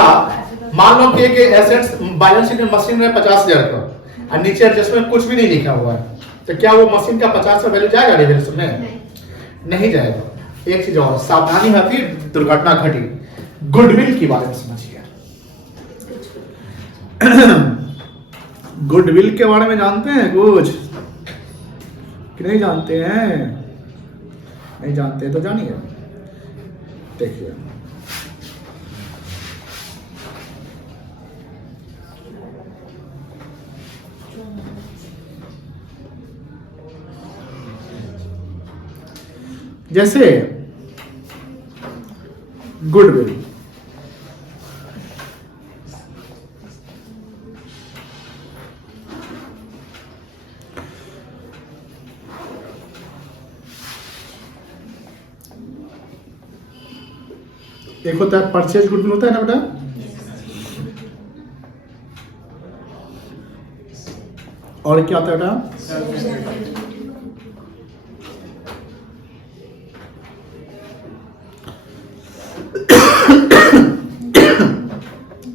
मान लो कि एक एसेट्स बैलेंस शीट में machine है 50,000 का और नीचे एडजस्टमेंट कुछ भी नहीं लिखा हुआ है, तो क्या वो मशीन का 50 का वैल्यू जाएगा रिवैल्यूएशन में? नहीं जाएगा। एक चीज और सावधानी है, फिर दुर्घटना घटी। गुडविल के बारे में समझिए। गुडविल के बारे में जानते हैं कुछ कि नहीं जानते हैं? नहीं जानते तो जानिए। देखिए, जैसे गुडविल, एक होता है परचेज गुडविल, होता है ना बेटा, और क्या होता है बेटा?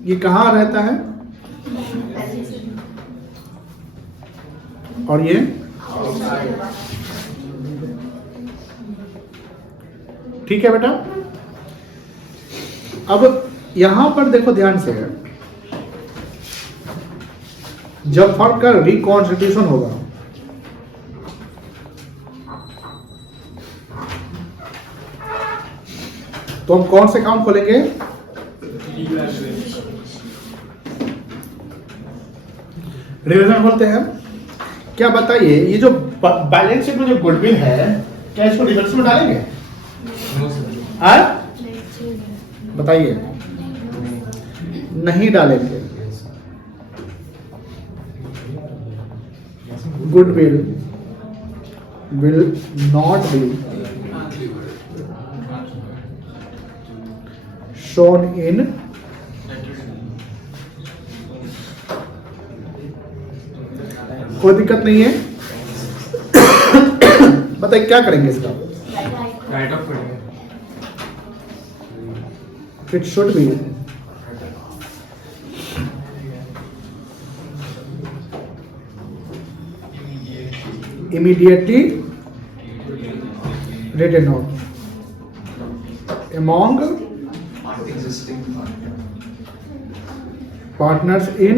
ये कहाँ रहता है? और ये ठीक है बेटा। अब यहां पर देखो ध्यान से, जब फर्म का रिकॉन्स्टिट्यूशन होगा तो हम कौन से अकाउंट खोलेंगे? रिविजन बोलते हैं। क्या बताइए, ये जो बैलेंस शीट में जो गुडविल है, क्या इसको रिवैल्यूएशन में डालेंगे? बताइए। नहीं डालेंगे। Goodwill will not be shown in कोई दिक्कत नहीं है। बताइए क्या करेंगे इसका? राइट ऑफ करेंगे। It should be immediately written out among existing partners in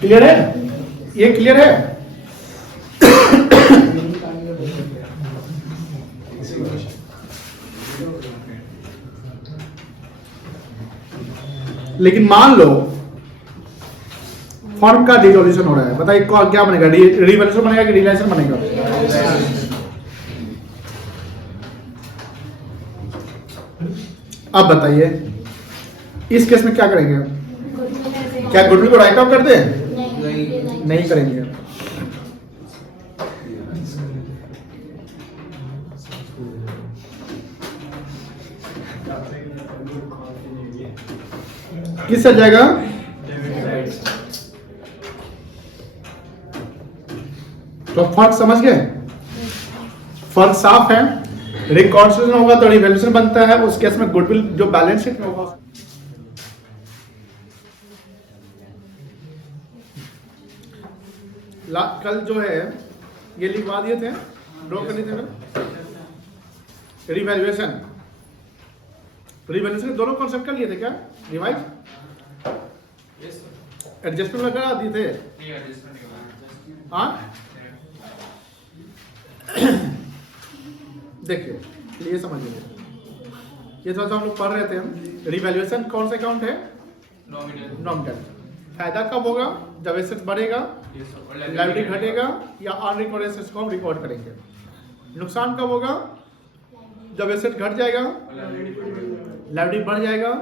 clear है? ये क्लियर है? लेकिन मान लो फर्म का डिसॉल्यूशन हो रहा है, बताइए क्या बनेगा? रिवैल्यूएशन बनेगा कि डिसॉल्यूशन बनेगा? अब बताइए इस केस में क्या करेंगे? क्या गुडविल को राइट ऑफ कर दे? नहीं करेंगे। किस से जाएगा? तो फर्क समझ गए? फर्क साफ है। रिकॉन्स्टिट्यूशन होगा तो रिवैल्यूएशन बनता है, उस केस में गुडविल जो बैलेंस शीट में होगा। कल जो है ये लिखवा दिए थे, ड्रॉ कर लिए थे। रिवैल्यूएशन, रिवैल्यूएशन दोनों कॉन्सेप्ट कर लिए थे क्या? रिवाइज एडजस्टमेंट वगैरह दिए थे। हाँ देखिए ये समझिए, ये थोड़ा सा हम लोग पढ़ रहे थे हम। रिवैल्यूएशन कौन सा अकाउंट है? नॉमिनल। फायदा कब होगा? जब एसेट्स बढ़ेगा, लायबिलिटी घटेगा या अनरिकॉर्ड एसेट्स को हम रिकॉर्ड करेंगे। नुकसान कब होगा? जब एसेट घट जाएगा, लायबिलिटी बढ़ जाएगा,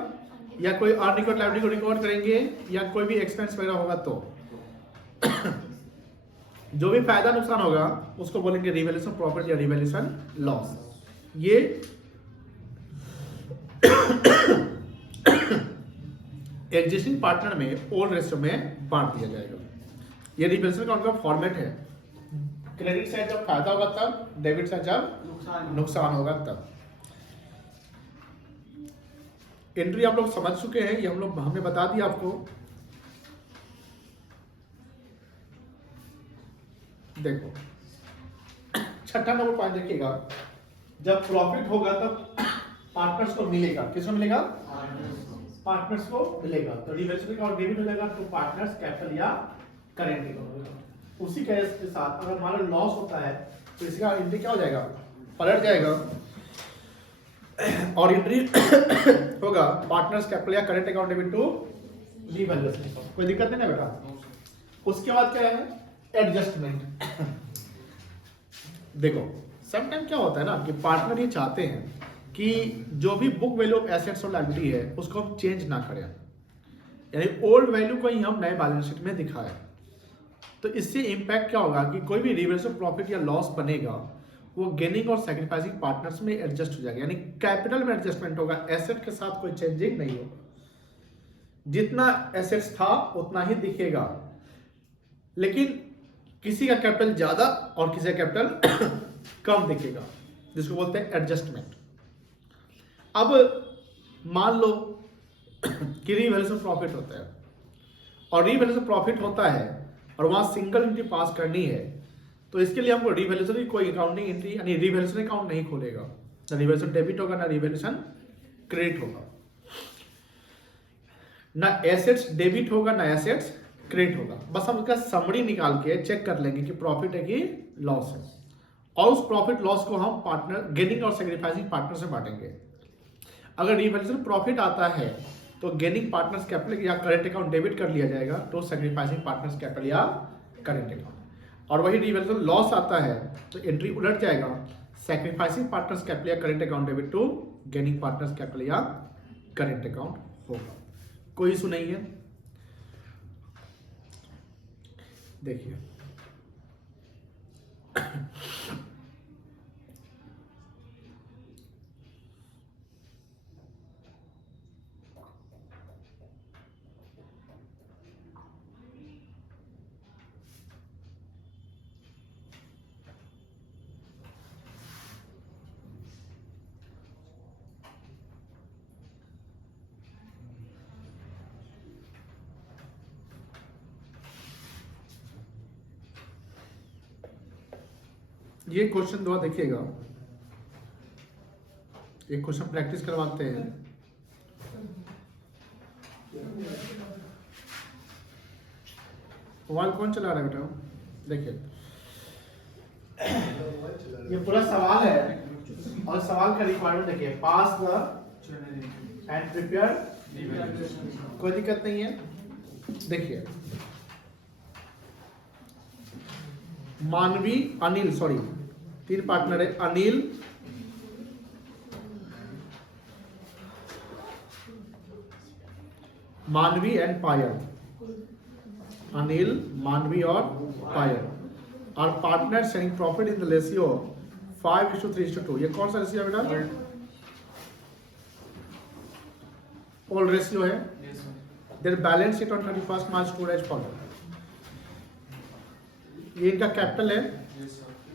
या कोई अनरिकॉर्ड लायबिलिटी को रिकॉर्ड करेंगे, या कोई भी एक्सपेंस वगैरह होगा तो जो भी फायदा नुकसान होगा उसको बोलेंगे रिवैल्यूएशन प्रॉफिट या रिवैल्यूएशन लॉस। ये एग्जिस्टिंग पार्टनर में ओल्ड रेशियो में बांट दिया जाएगा। ये रिवैल्यूएशन अकाउंट का फॉर्मेट है। क्रेडिट साइड जब फायदा होगा तब, डेबिट साइड जब नुकसान होगा तब। एंट्री आप लोग समझ चुके हैं, ये हमने बता दिया आपको। देखो छठा नंबर पॉइंट देखिएगा, जब प्रॉफिट होगा तब पार्टनर्स को मिलेगा। किसको मिलेगा? पार्टनर्स को मिलेगा। तो रिवैल्यूएशन अकाउंट डेबिट मिलेगा टू पार्टनर्स, कैपिटल या करेंट अकाउंट। उसी केस के साथ अगर हमारा लॉस होता है तो इसका एंट्री क्या हो जाएगा? पलट जाएगा, और एंट्री होगा पार्टनर्स, कैपिटल या current account debit to revaluation account. कोई दिक्कत नहीं ना बेटा? उसके बाद क्या है? एडजस्टमेंट। देखो समटाइम क्या होता है ना कि पार्टनर ये चाहते हैं कि जो भी बुक वैल्यू ऑफ एसेट्स और लायबिलिटी है उसको हम चेंज ना करें, यानी ओल्ड वैल्यू को ही हम नए बैलेंस शीट में दिखाएं। तो इससे इंपैक्ट क्या होगा कि कोई भी रिवैल्यूएशन प्रॉफिट या लॉस बनेगा वो गेनिंग और सैक्रिफाइसिंग पार्टनर्स में एडजस्ट हो जाएगा, यानी कैपिटल में एडजस्टमेंट होगा, एसेट के साथ कोई चेंजिंग नहीं होगा। जितना एसेट्स था उतना ही दिखेगा, लेकिन किसी का कैपिटल ज्यादा और किसी का कैपिटल कम दिखेगा, जिसको बोलते हैं एडजस्टमेंट। अब मान लो कि रिवैल्यूएशन प्रॉफिट होता है, और रिवैल्यूएशन प्रॉफिट होता है और वहां सिंगल एंट्री पास करनी है, तो इसके लिए हमको रिवैल्यूएशन की कोई अकाउंटिंग एंट्री यानी रिवैल्यूएशन अकाउंट नहीं खोलेगा। ना रिवैल्यूएशन डेबिट होगा, ना रिवैल्यूएशन क्रेडिट होगा, ना एसेट्स डेबिट होगा, ना एसेट्स क्रेडिट होगा। बस हम इसका समरी निकाल के चेक कर लेंगे कि प्रॉफिट है कि लॉस है, और उस प्रॉफिट लॉस को हम पार्टनर गेनिंग और सैक्रिफाइसिंग पार्टनर से बांटेंगे। अगर रिवैल्यूएशन प्रॉफिट आता है तो गेनिंग पार्टनर्स कैपिटल या करेंट अकाउंट डेबिट कर लिया जाएगा तो सैक्रिफाइसिंग पार्टनर्स कैपिटल या करेंट अकाउंट, और वही रिवैल्यूएशन लॉस आता है तो एंट्री उलट जाएगा, सैक्रिफाइसिंग पार्टनर्स कैपिटल या current account debit to gaining partners capital या करेंट अकाउंट होगा। कोई इशू नहीं है। देखिए ये क्वेश्चन दो देखिएगा, एक क्वेश्चन प्रैक्टिस करवाते हैं। मोबाइल कौन चला रहा है बेटा? देखिए ये पूरा सवाल है, और सवाल का रिक्वायरमेंट देखिए, पास द एंड प्रिपेयर, कोई दिक्कत नहीं है। देखिए मानवी, अनिल, सॉरी तीन पार्टनर है, अनिल, मानवी एंड पायल, अनिल, मानवी और पायल और partner sharing profit in the ratio 5:3:2। ये कौन सा रेशियो है बेटा? ओल्ड रेशियो है। There balance sheet on 31 March 2 as follow. ये इनका कैपिटल है।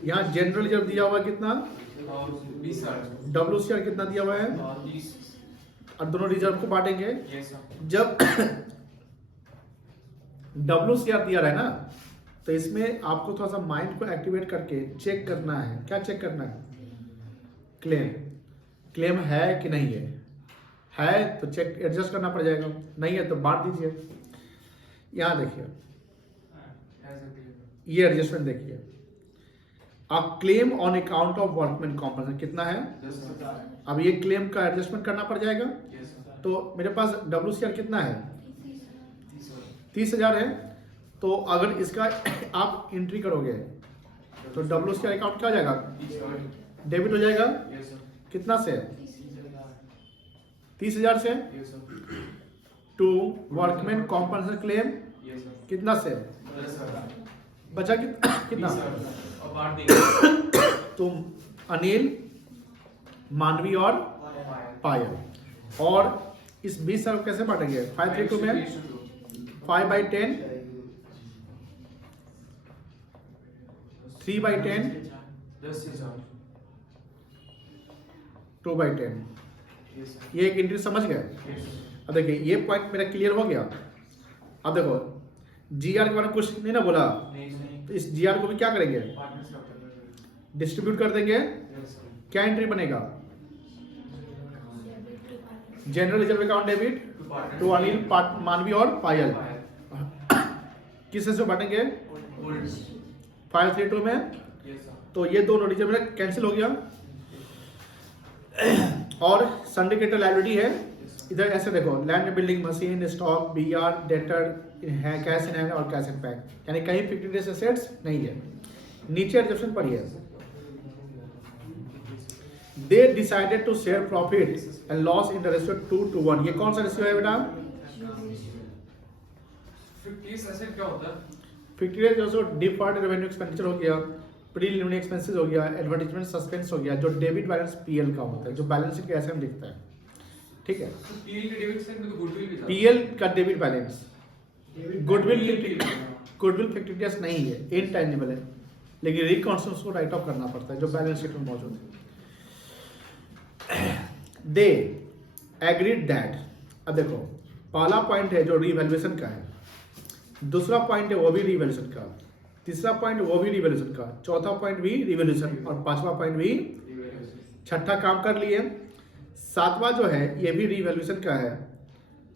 यहाँ जनरल रिजर्व दिया हुआ है कितना? 20। WCR कितना दिया हुआ है? 30। और दोनों रिजर्व को बांटेंगे। जब WCR दिया रहा है ना, तो इसमें आपको थोड़ा सा माइंड को एक्टिवेट करके चेक करना है। क्या चेक करना है? क्लेम है कि नहीं है तो चेक एडजस्ट करना पड़ जाएगा, नहीं है तो बांट दीजिए। यहाँ देखिए ये एडजस्टमेंट देखिए, a claim on account of workman compensation कितना है? अब ये क्लेम का एडजस्टमेंट करना पड़ जाएगा। तो मेरे पास WCR कितना है? 30,000 है। तो अगर इसका आप एंट्री करोगे तो WCR अकाउंट क्या हो जाएगा? डेबिट हो जाएगा। कितना से? 30,000 से। टू वर्कमैन कॉम्पनसेशन क्लेम कितना से? बचा कितना? तुम अनिल, मानवी और पायल, और इस 20,000 को कैसे बांटेंगे? 532 में 5/10, 3/10, 2/10। ये एक एंट्री समझ गए? अब देखिए ये पॉइंट मेरा क्लियर हो गया। अब देखो GR के बारे में कुछ नहीं ना बोला, तो इस GR को भी क्या करेंगे? डिस्ट्रीब्यूट कर देंगे। क्या एंट्री बनेगा? General reserve account debit to Anil, Manvi और पायल। किससे से बांटेंगे? 532 में। तो ये दोनों रिजर्व कैंसिल हो गया। और सिंडिकेटेड लायबिलिटी है इधर, ऐसे देखो, land, building, machine, stock, BR, debtor है, कैश इन हैंड और कैश इन बैंक, यानी कहीं 50 डेज एसेट्स नहीं है। नीचे एडजस्टमेंट पढ़िए, they decided to share profit and loss in the ratio 2:1। ये कौन सा रेशियो है बेटा? 50 एसेट क्या होता है? 50 days ratio deferred revenue expenditure हो गया, प्रीलिमिनरी एक्सपेंसेस हो गया, एडवर्टाइजमेंट सस्पेंस हो गया, जो डेबिट बैलेंस PL का होता है, जो बैलेंस शीट के ऐसे में दिखता है। ठीक है, तो PL के डेबिट साइड में तो गुडविल भी था। PL का डेबिट बैलेंस, गुडविल 50 डेज नहीं है, इनटेंजिबल है, लेकिन रिकॉन्स्टिट्यूशन को राइट ऑफ करना पड़ता है जो बैलेंस शीट में मौजूद है। दे एग्रीड दैट, अब देखो पहला पॉइंट है जो रिवैल्यूएशन का है, दूसरा पॉइंट है वो भी रिवैल्यूएशन का, तीसरा पॉइंट वो भी रिवैल्यूएशन का, चौथा पॉइंट भी रिवैल्यूएशन और पांचवा पॉइंट भी, छठा काम कर लिए, सातवां जो है ये भी रिवैल्यूएशन का है,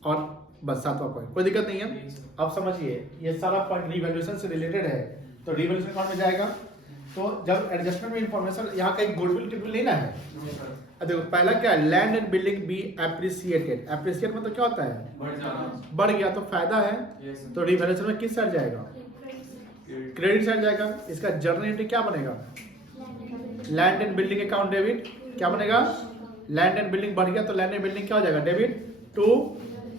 और बस सातवां पॉइंट, कोई दिक्कत नहीं है। अब समझिए ये सारा पॉइंट रिवैल्यूएशन से रिलेटेड है, तो रिवैल्यूएशन अकाउंट में जाएगा। तो जब एडजस्टमेंट में इंफॉर्मेशन यहाँ कहीं गुडविल टिडविल लेना है। अब देखो पहला क्या है, land and building be appreciated, appreciate मतलब क्या होता है? बढ़ जाना, बढ़ गया तो फायदा है, तो रिवैल्यूएशन में किस साइड जाएगा? क्रेडिट साइड जाएगा। इसका जर्नल एंट्री क्या बनेगा? Land and building account debit, क्या बनेगा? लैंड एंड बिल्डिंग बढ़ गया तो लैंड एंड बिल्डिंग क्या हो जाएगा? Debit to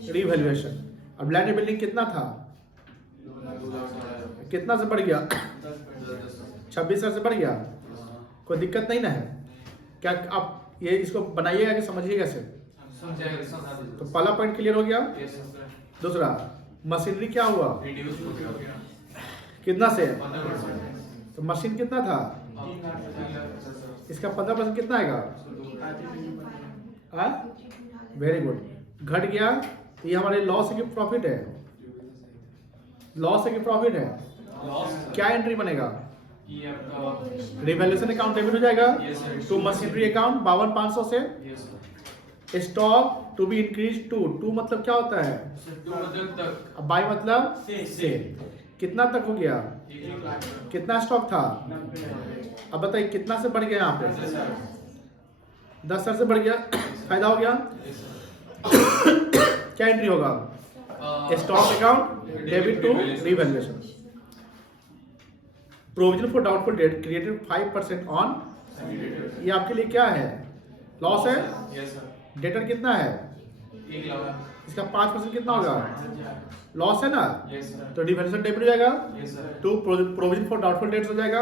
revaluation. अब लैंड एंड बिल्डिंग कितना था? कितना से बढ़ गया? 26,000 से बढ़ गया, कोई दिक्कत नहीं ना है? क्या आप ये इसको बनाइएगा कि समझिएगा कैसे? तो पहला पॉइंट क्लियर हो गया। दूसरा मशीनरी क्या हुआ? कितना से? तो मशीन कितना था? इसका 15% कितना आएगा? वेरी गुड, घट गया। तो ये हमारे लॉस की प्रॉफिट है, लॉस की प्रॉफिट है। क्या एंट्री बनेगा? रिवैल्यूएशन अकाउंट डेबिट हो जाएगा टू मशीनरी अकाउंट 52,500 से। Stock to be increase to मतलब क्या होता है? अब बाई मतलब सेल। कितना तक हो गया? कितना स्टॉक था? अब बताइए कितना से बढ़ गया? यहाँ पे 10,000 से बढ़ गया, फायदा हो गया। क्या एंट्री होगा? Stock account debit to revaluation. Provision for doubtful debt created 5% on, ये आपके लिए क्या है? लॉस है। डेटर कितना है? इसका 5% कितना होगा? लॉस है ना, तो रिवैल्यूएशन डेबिट हो जाएगा to provision for doubtful debts हो जाएगा।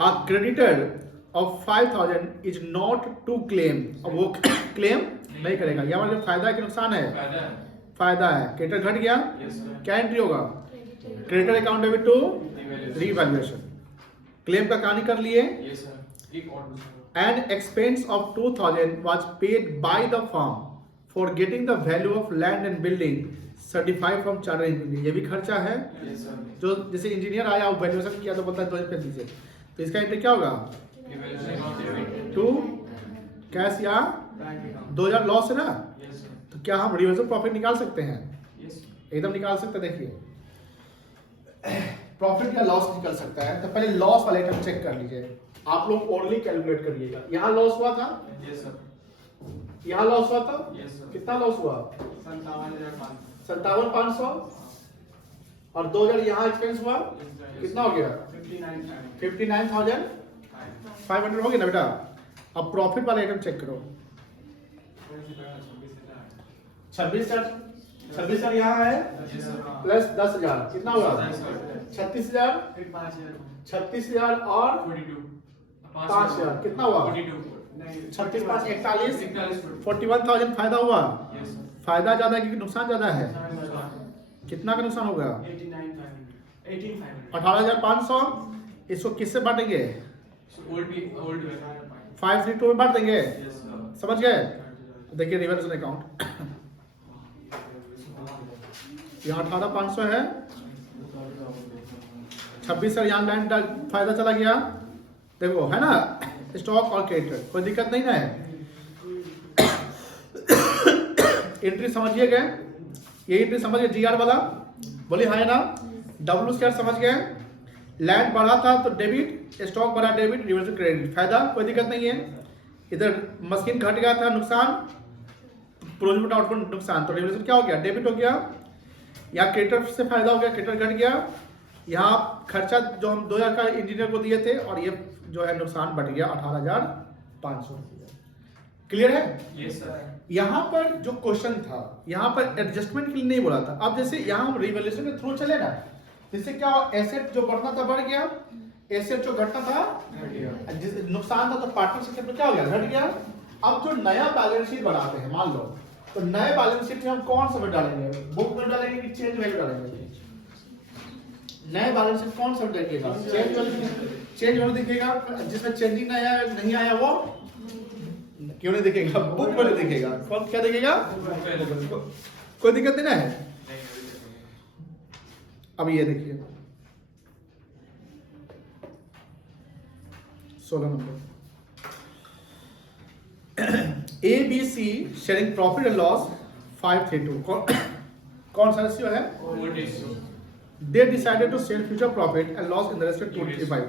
A creditor of 5,000 is not to claim, अब वो क्लेम नहीं करेगा। यहाँ पर फायदा है कि नुकसान है? फायदा है। क्रेडिटर घट गया, क्या एंट्री होगा? Creditor account debit to revaluation. Claim का कहानी कर लिए। And expense of 2,000 was paid by the firm for getting the value of land and building certified from chartered engineer, ये भी खर्चा है। Yes sir. जो जैसे इंजीनियर आया वो वैल्यूएशन किया तो बोलता है 2000 दीजिए, तो इसका एंट्री क्या होगा? Evaluation of debit to cash या बैंक अकाउंट। 2000 लॉस है ना, यस सर। तो क्या हम रिवर्सल प्रॉफिट निकाल सकते हैं? यस। एकदम निकाल सकते हैं। देखिए प्रॉफिट या लॉस निकल सकता है, तो पहले लॉस वाले आइटम चेक कर लीजिए। आप लोग ओनली कैलकुलेट करिएगा। यहाँ लॉस हुआ था, यस सर। यहाँ लॉस हुआ था, यस सर। कितना लॉस हुआ? 57,500। 57,500 और 2000 यहाँ एक्सपेंस हुआ, कितना हो गया? 59,500 हो गया ना बेटा। अब प्रॉफिट वाले आइटम चेक करो। 26,000 यहाँ है यस सर। प्लस 10,000 कितना होगा? 36,000 36,000 और 5,000 कितना हुआ? 36 5 41 41,000 फायदा हुआ। Yes sir. फायदा ज्यादा है कि नुकसान ज्यादा है? कितना का नुकसान होगा? 18,500। इसको किससे बांटेंगे? ओल्ड 532 में बांट देंगे। Yes sir. समझ गए? देखिए रिवर्सल अकाउंट यहाँ 18,500 है, 26,000 यहाँ लैंड फायदा चला गया। देखो है ना, स्टॉक और क्रेडिटर कोई दिक्कत नहीं ना है। एंट्री समझिए गए, ये एंट्री समझ गए जीआर वाला, बोले हाँ ना। डब्ल्यू शेयर समझ गए, लैंड बढ़ा था तो डेबिट, स्टॉक बढ़ा डेबिट, रिवर्सल क्रेडिट, फायदा कोई दिक्कत नहीं है। इधर मशीन घट गया था नुकसान, प्रोड्यूस आउटपुट नुकसान, तो रिवर्सल क्या हो गया? डेबिट हो गया। यहाँ क्रेडिटर से फायदा हो गया, क्रेडिटर घट गया। यहाँ खर्चा जो हम 2000 का इंजीनियर को दिए थे और ये जो है नुकसान बढ़ गया 18,500। क्लियर है? Yes sir. यहाँ पर जो क्वेश्चन था, यहाँ पर एडजस्टमेंट के लिए नहीं बोला था। अब जैसे यहाँ हम रिवैल्यूएशन के थ्रू चले ना, जिससे क्या एसेट जो बढ़ना था बढ़ गया, एसेट जो घटना था नुकसान था, तो पार्टनरशिप में क्या हो गया? घट गया। अब जो नया बैलेंस शीट बनाते हैं मान लो, तो नए बैलेंस शीट में हम कौन सा डालेंगे? बुक में डालेंगे कि चेंज वैल्यू डालेंगे? नए बैलेंस शीट कौन सा दिखेगा? चेंज वैल्यू दिखेगा। जिसमें चेंजिंग नहीं आया वो क्यों नहीं दिखेगा? बुक वैल्यू दिखेगा। कौन क्या दिखेगा? कोई दिक्कत नहीं ना है। अब ये देखिए 16 number, ABC sharing profit and loss 532। कौन सा रेशियो है? Old ratio. They decided to share future profit and loss in the respect 235।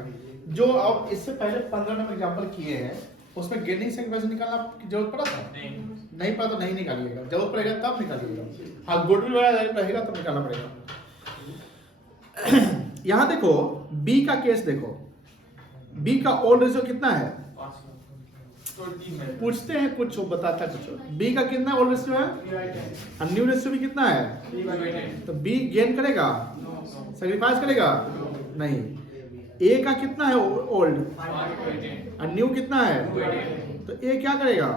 जो अब इससे पहले 15 नंबर एग्जांपल किए हैं, उसमें गेनिंग सेक्वेंस निकालना की जरूरत पड़ा था? नहीं पड़ा तो नहीं निकालिएगा, जरूरत पड़ेगा तब निकालिएगा। हाँ गुडविल वगैरह रहेगा तब निकालना पड़ेगा। यहाँ देखो बी का केस देखो, बी का ओल्ड रेशियो कितना है? पूछते हैं कुछ, बताता है कुछ। बी का कितना ओल्ड रेशियो है और न्यू रेशियो भी कितना है? तो बी गेन करेगा, सैक्रिफाइस करेगा नहीं। ए का कितना है ओल्ड और न्यू कितना है? तो ए क्या करेगा?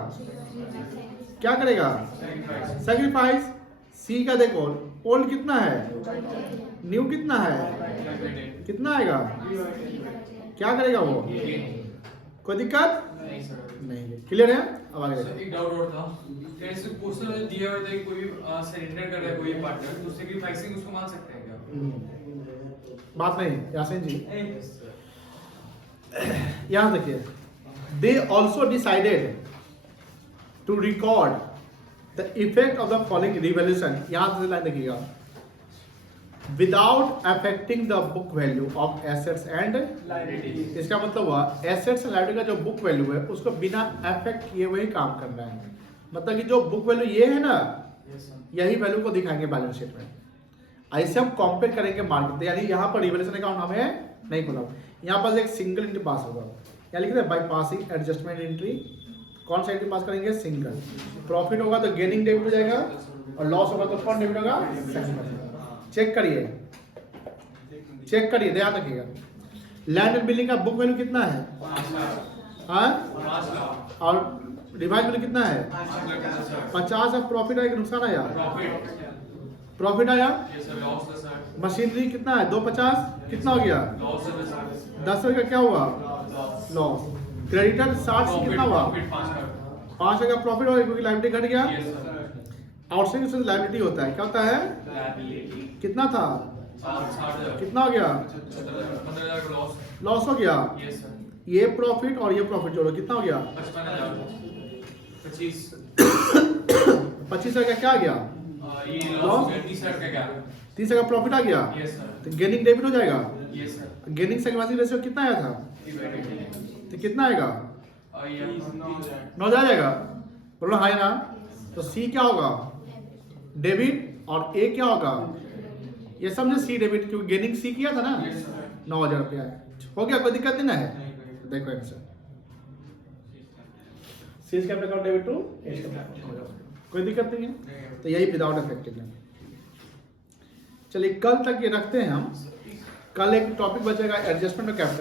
क्या करेगा? सैक्रिफाइस। सी का देखो ओल्ड कितना है, न्यू कितना है, कितना आएगा? क्या करेगा वो? कोई दिक्कत नहीं है। क्लियर है? अब आगे सर एक डाउट और था, जैसे क्वेश्चन दिया हुआ था कि कोई सरेंडर कर रहा है कोई पार्टनर, तो सैक्रिफाइसिंग उसको मान सकते हैं क्या? बात नहीं यासीन जी। यहाँ देखिए, they also decided to record the effect of the following revaluation. यहाँ से लाइन देखिएगा, without affecting the book value of assets and liabilities. इसका मतलब हुआ एसेट्स एंड लायबिलिटी का जो बुक वैल्यू है उसको बिना अफेक्ट किए हुए ही काम करना है। मतलब कि जो बुक वैल्यू ये है ना, यही वैल्यू को दिखाएंगे बैलेंस शीट में। ऐसे हम कंपेयर करेंगे मार्केट, यानी यहाँ पर रिवैल्यूएशन अकाउंट हमें नहीं खोला, यहाँ पर एक सिंगल एंट्री पास होगा। क्या लिखते हैं? By passing adjustment entry. कौन सा एंट्री पास करेंगे? सिंगल। प्रॉफिट होगा तो गेनिंग डेबिट हो जाएगा और लॉस होगा तो कौन डेबिट होगा? चेक करिए, चेक करिए, ध्यान रखिएगा। लैंड एंड बिल्डिंग का बुक वैल्यू कितना है? हाँ, और रिवाइज वैल्यू कितना है? 50 है। प्रॉफिट आया कि नुकसान आया? प्रॉफिट आया। मशीनरी कितना है? 250 कितना हो गया? 10 का क्या हुआ? लॉस। क्रेडिटर 60 से कितना हुआ? 5 का प्रॉफिट हो गया क्योंकि लायबिलिटी घट गया। आउटस्टैंडिंग एक्सपेंस लायबिलिटी होता है, क्या होता है? लायबिलिटी कितना था? 60,000 कितना हो गया? 15,000 का लॉस। लॉस हो गया। Yes sir. ये प्रॉफिट और ये प्रॉफिट जोड़ो, कितना हो गया? 55,000 25 25,000 का क्या आ गया? ये Loss? लॉस हो गया 30,000 का क्या? 30,000 का प्रॉफिट आ गया। Yes sir. तो गेनिंग डेबिट हो जाएगा। Yes sir. गेनिंग से कैपेसिटी रेशियो कितना आया था? तो कितना आएगा? ये 9,000 9 आ जाएगा। बोलो हाई ना। तो सी क्या होगा? डेबिट और ए क्या होगा? ये समझे, सी डेबिट, क्योंकि गेनिंग सी किया था ना। Yes sir. 9,000 रुपया हो गया, कोई दिक्कत नहीं ना है। देखो answer, C's capital account debit to H capital, कोई दिक्कत नहीं है। तो यही विदाउट इफेक्टिव है। चलिए कल तक ये रखते हैं हम। कल एक टॉपिक बचेगा एडजस्टमेंट ऑफ कैपिटल।